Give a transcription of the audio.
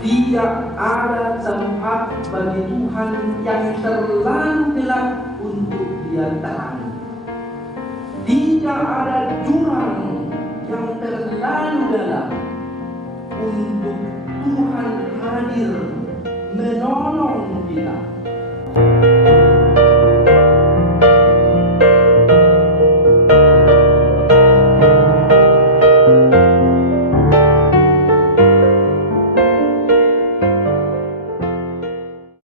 Tidak ada tempat bagi Tuhan yang terlalu gelap untuk Dia terangi. Tidak ada jurang yang terlalu dalam untuk Tuhan hadir menolong kita.